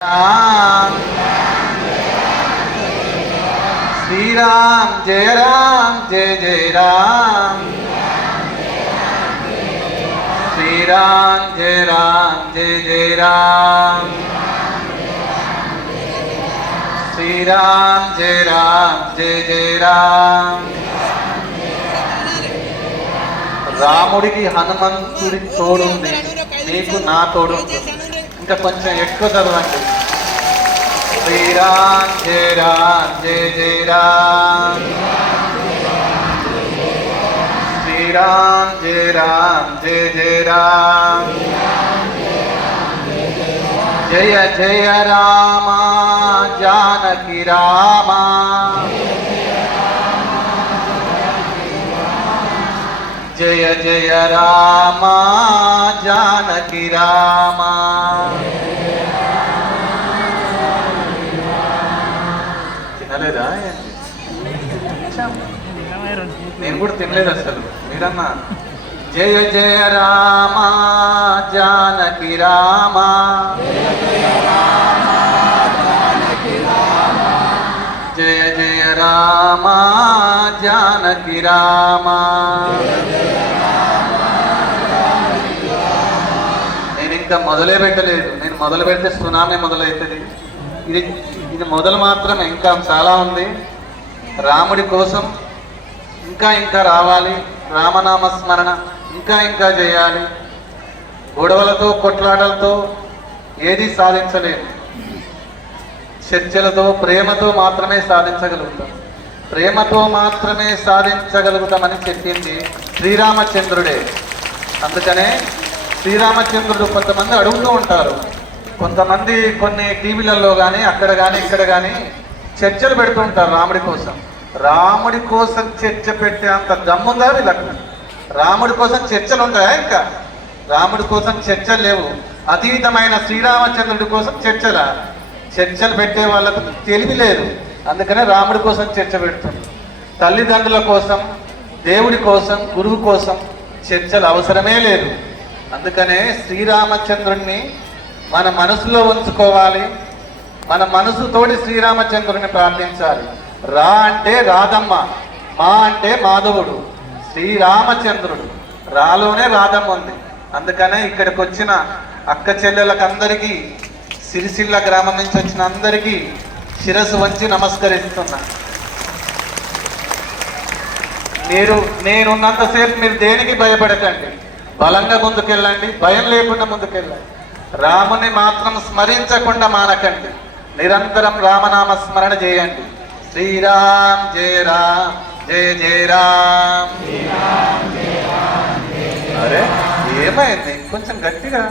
राम श्री राम जय जय राम श्री राम जय जय राम श्री राम जय जय राम రాముడికి హనుమంతుడి తోడుంది, నీకు నా తోడు. ఇంకా కొంచెం ఎక్కువ చదవండి. శ్రీరామ్ జయ జయ రామ్ శ్రీరామ్ జయ జయ రామ్ జయ జయ రామ జానకి రామ జయ జయ రామ జానకి రామ. తినలేదా? నేను కూడా తినలేదు అసలు. మీరన్నా జయ జయ రామ జానకి రామ జయ జయ రామ జానకి రామ. నేను ఇంకా మొదలే పెట్టలేదు. నేను మొదలు పెడితే సునామీ మొదలవుతుంది. ఇది మొదలు మాత్రమే, ఇంకా చాలా ఉంది. రాముడి కోసం ఇంకా ఇంకా రావాలి. రామనామ స్మరణ ఇంకా ఇంకా చేయాలి. గొడవలతో కొట్లాటలతో ఏది సాధించలేము. చర్చలతో ప్రేమతో మాత్రమే సాధించగలుగుతాం. ప్రేమతో మాత్రమే సాధించగలుగుతామని చెప్పింది శ్రీరామచంద్రుడే. అందుకనే శ్రీరామచంద్రుడు కొంతమంది అడుగుతూ ఉంటారు, కొంతమంది కొన్ని టీవీలలో కానీ అక్కడ కానీ ఇక్కడ కానీ చర్చలు పెడుతూ ఉంటారు రాముడి కోసం. రాముడి కోసం చర్చ పెట్టే అంత దమ్ముందా వీళ్ళకు? రాముడి కోసం చర్చలు ఉంటాయా? ఇంకా రాముడి కోసం చర్చలు లేవు. అతీతమైన శ్రీరామచంద్రుడి కోసం చర్చలు పెట్టే వాళ్ళకు తెలివి లేదు. అందుకనే రాముడి కోసం చర్చ పెడుతుంది. తల్లిదండ్రుల కోసం, దేవుడి కోసం, గురువు కోసం చర్చలు అవసరమే లేదు. అందుకనే శ్రీరామచంద్రుడిని మన మనసులో ఉంచుకోవాలి. మన మనసుతోటి శ్రీరామచంద్రుడిని ప్రార్థించాలి. రా అంటే రాధమ్మ, మా అంటే మాధవుడు, శ్రీరామచంద్రుడు. రాలోనే రాధమ్మ ఉంది. అందుకనే ఇక్కడికి వచ్చిన అక్క చెల్లెలకు అందరికీ, సిరిసిల్ల గ్రామం నుంచి వచ్చిన అందరికీ శిరస్సు వంచి నమస్కరిస్తున్నా. నేనున్నంతసేపు మీరు దేనికి భయపడకండి. బలంగా ముందుకెళ్ళండి, భయం లేకుండా ముందుకెళ్ళండి. రాముని మాత్రం స్మరించకుండా మానకండి. నిరంతరం రామనామ స్మరణ చేయండి. శ్రీరామ్ జయ జయ రామ్. అరే ఏమైంది? కొంచెం గట్టిగా.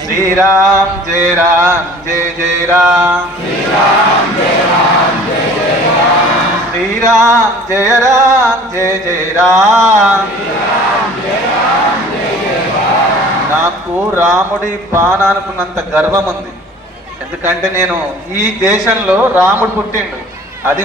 శ్రీరామ్ జయ జయ రామ్ శ్రీరామ్ జయ జయ రామ్. నాకు రాముడి బాణానుకున్నంత గర్వం ఉంది. ఎందుకంటే నేను ఈ దేశంలో రాముడు పుట్టిండు.